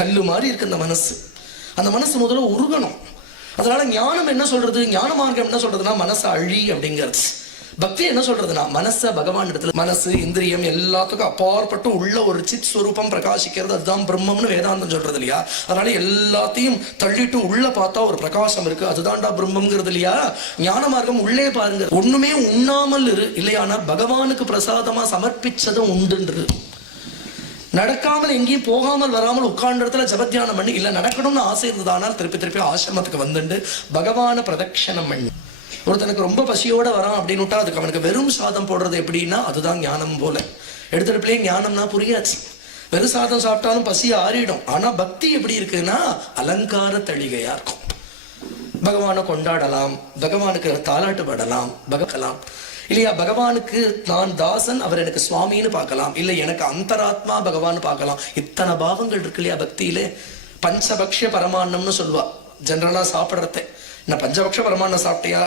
கல்லு மாதிரி இருக்கு அந்த மனசு முதல்ல உருகணும். அதனால ஞானம் என்ன சொல்றது, ஞான மார்க்கம் என்ன சொல்றதுன்னா மனசை அழி அப்படிங்கிறது. பக்தி என்ன சொல்றதுன்னா மனச பகவான் இடத்துல, மனசு இந்திரியம் எல்லாத்துக்கும் அப்பாற்பட்டு உள்ள ஒரு சித் ஸ்வரூபம் பிரகாசிக்கிறது, அதுதான் பிரம்மம்னு வேதாந்தம் சொல்றது இல்லையா. அதனால எல்லாத்தையும் தள்ளிட்டு உள்ள பார்த்தா ஒரு பிரகாசம் இருக்கு, அதுதான்டா பிரம்மங்கிறது இல்லையா. ஞான மார்க்கம் உள்ளே பாருங்க, ஒண்ணுமே உண்ணாமல் இல்லையானா பகவானுக்கு பிரசாதமா சமர்ப்பிச்சதும் உண்டுன்றது. நடக்காமல் எங்கேயும் போகாமல் வராமல் உட்கார்ந்த இடத்துல ஜபத்தியானம் பண்ணி இல்ல நடக்கணும்னு ஆசை இருந்ததானால் திருப்பி ஆசிரமத்துக்கு வந்துட்டு பகவான பிரதட்சணம் பண்ணி. ஒருத்தனுக்கு ரொம்ப பசியோட வரான் அப்படின்னு விட்டா அதுக்கு அவனுக்கு வெறும் சாதம் போடுறது எப்படின்னா அதுதான் ஞானம் போல. எடுத்துட்டு ஞானம்னா புரியாச்சு. வெறும் சாதம் சாப்பிட்டாலும் பசி ஆறிடும். ஆனா பக்தி எப்படி இருக்குன்னா அலங்கார தளிகையா இருக்கும். பகவானை கொண்டாடலாம், பகவானுக்கு தாலாட்டு பாடலாம், பகக்கலாம் இல்லையா. பகவானுக்கு நான் தாசன், அவர் எனக்கு சுவாமின்னு பார்க்கலாம், இல்லை எனக்கு அந்தராத்மா பகவான் பார்க்கலாம். இத்தனை பாவங்கள் இருக்கு இல்லையா பக்தியிலே. பஞ்சபக்ஷ பரமான்னம்னு சொல்லுவா ஜெனரலா சாப்பிட்றத. நான் பஞ்சபக்ஷ பரமான்னம் சாப்பிட்டியா